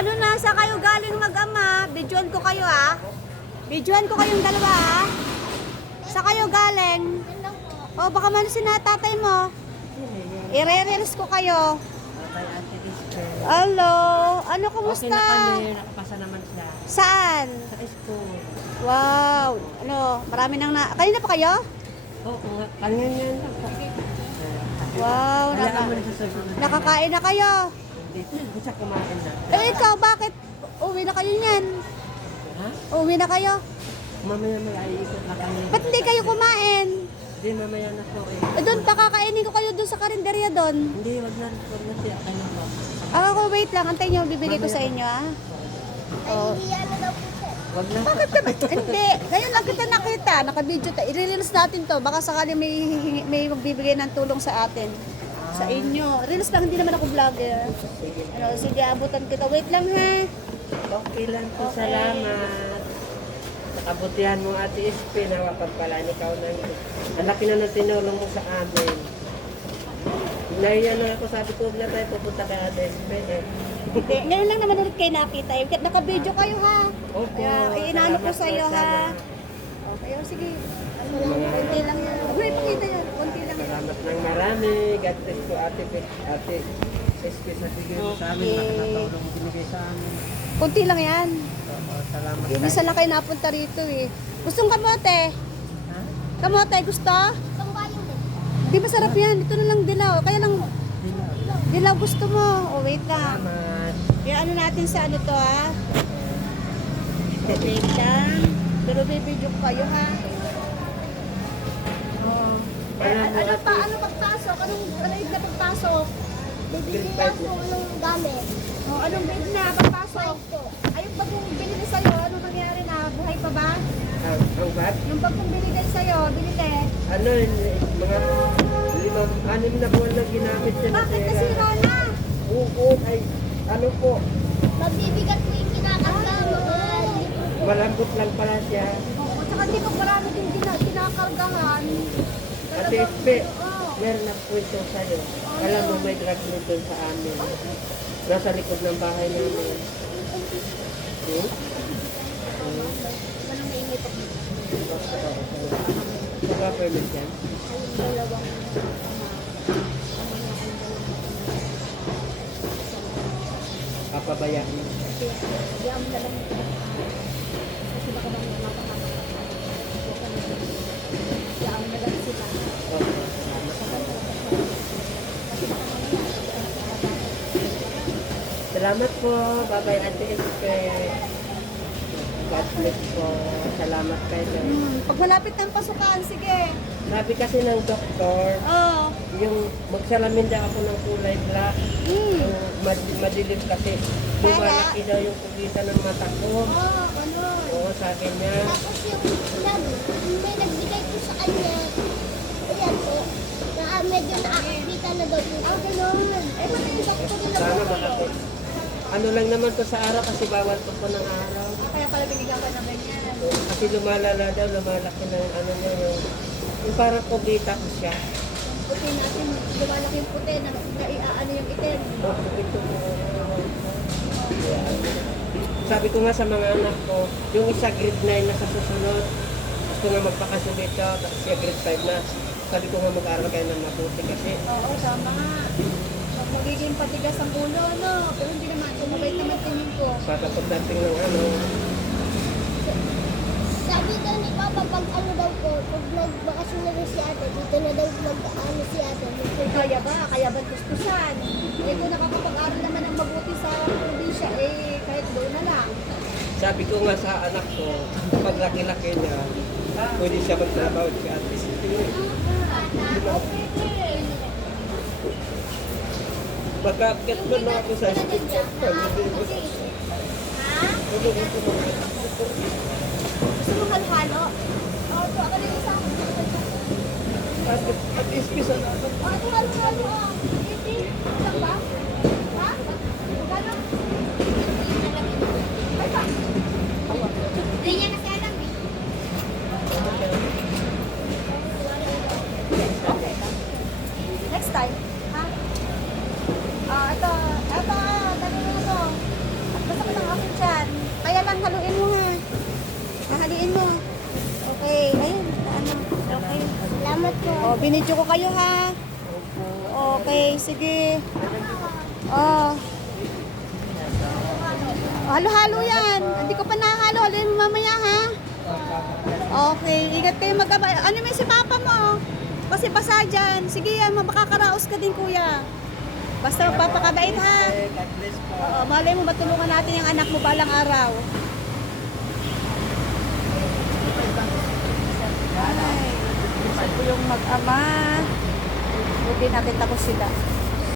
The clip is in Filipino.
Ano na, sa kayo galing mag-ama? Videoan ko kayo ah. Videoan ko kayong dalawa ah. Sa kayo galing? O, baka man sinatatay mo. I-re-reels ko kayo. Kay Ate Esther. Hello, ano Okay kumusta? na kami, nakapasa naman siya. Saan? Sa school. Wow, ano, marami nang na... Kanina pa kayo? Oo, kanyan lang po. Wow, Hayaan mo na sa susunod. nakakain na kayo. Hindi, hindi siya kumain na. Eh ikaw, bakit? Uwi na kayo niyan. Ha? Uwi na kayo. Mamaya may iikot na kami. Ba't hindi kayo kumain? Hindi, mamaya na po eh. Eh doon, pakakainin ko kayo doon sa karinderya doon. Hindi, wag na siya. Ano po? Ako, wait lang. Antayin niyo, bibigay ko sa inyo ah. Oh. Wag na. Bakit ka ba? Hindi. Ngayon lang kita nakita. Naka-video tayo. I-release natin to. Baka sakali may magbibigay ng tulong sa atin. Sa inyo. Release lang. Hindi naman ako vlogger. Ano, sige, abutan kita. Wait lang ha. Okay lang po, Okay. salamat. Nakabutihan mo Ate Espe, nawapagpalaan ikaw ng ang laki na ng tinulong mo sa amin. Naiyan na ako, sabi ko, huwag na tayo pupunta kay Ate Espe eh. Hindi. Ngayon lang naman ulit kayo nakita. Naka-video kayo ha. Opo, Kaya inaano ko salamat sa'yo po, ha. salamat. Okay, oh, sige. Konti lang yan. Uy, pakita yan. Konti lang yan. Salamat ng marami. God bless po Ate Espe sa bigay mo sa amin, Okay. nakakatulong binigay sa amin. Konti lang yan. Opo, salamat Yung isa lang kayo napunta rito eh. Gustong kamote? Ha? Kamote, gusto? Di masarap yan. Ito na lang dilaw. Kaya lang dilaw gusto mo. Oh, wait lang. Salamat. Kaya ano natin sa ano to ha? Wait lang. Pero bibidyo ko kayo ha. Oh. Ano pa? Ano pagpasok? Anong grade na pagpasok? Bibigyan ako ng gamit. Oh, anong grade na pagpasok? Ayun pag yung binili sa'yo, ano nangyari na? Buhay pa ba? Ang bat? Yung pag kung binigay sa'yo, binili. Ano, mga 5-6 na buwan lang ginamit siya na Bakit pera. nasira na? Oo, ay, ano po, Mabibigat po yung kinakarga, mahal. malambot lang pala siya. Oo, tsaka hindi ko marami din kinakargahan. Ate Espe, Oo. meron na po ito sa'yo. Alam mo, may drug mo doon sa amin. Nasa likod ng bahay namin. Hmm? Anong mainit ako? Saka permit yan. Dalawang Papabayaan mo. Diyan na lang ito. Kasi baka bang mapapakita. Diyan na lang sila. Okay, salamat. Salamat po. Bye-bye, Ate Espe. God bless po. Salamat kayo. Pag malapit ng pasukan, sige. Sabi kasi ng doktor, Oo. yung magsalamin daw ako ng kulay black. Yung madilim kasi lumalaki daw yung kugitan ng mata ko. Ano? Oo, sabi niya. Tapos may nagbigay po sa kanya. Ayan po. Na medyo nakakita na daw po. Ganun. Eh, pati yung doktor nila Sana po. makapit. Ano lang naman to sa araw kasi bawal to po ng araw. Kaya pala binigyan ka ng ganyan. Kasi lumalala daw, lumalaki ng ano niya yung parang kugita ko siya. Puti natin, lumalaki yung puti na iaano yung itim. Oo, ito po. Sabi ko nga sa mga anak ko, yung isa grade 9 na sa susunod, gusto nga magpakasyon dito, tapos siya grade 5 na. Sabi ko nga mag-aaral kayo ng mabuti kasi Oo, tama nga. Magiging patigas ang ulo, no? Pero hindi naman, kumabait naman tingin ko. para pagdating ng ano, Sabi daw ni Papa, pag ano daw po, pag nagbakasyon na rin si ate, dito na daw mag-ano si ate. Kaya ba? Kaya ba gustusan? Eh kung nakakapag-aral naman ang mabuti sa probinsya, eh kahit doon na lang. sabi ko nga sa anak ko, pag laki-laki niya, pwede siya magtrabaho si ate. Magkakit mo na ako sa school. Gusto mo halo-halo? Oo, ito. Ako rin isa. At ispisa na ako. Oo, ito halo-halo. Iti. Ilang ba? Ha? Halo? Ay pa. Hindi niya kasi alam eh. Okay. Next time. Ha? Ito. Dali na ito. At Oh, binidyo ko kayo ha. Okay, sige. Oh. Halo-halo yan. Hindi ko pa nahalo. Halo mo mamaya ha. Okay, ingat kayo mag-abay. Ano may si papa mo? Kasi basa dyan. Sige yan, makakaraos ka din kuya. Basta magpapakabait ha. God bless po. Oo, malay mo matulungan natin yung anak mo balang araw. Ay, isa ko yung mag-ama. Hindi nakita ko sila.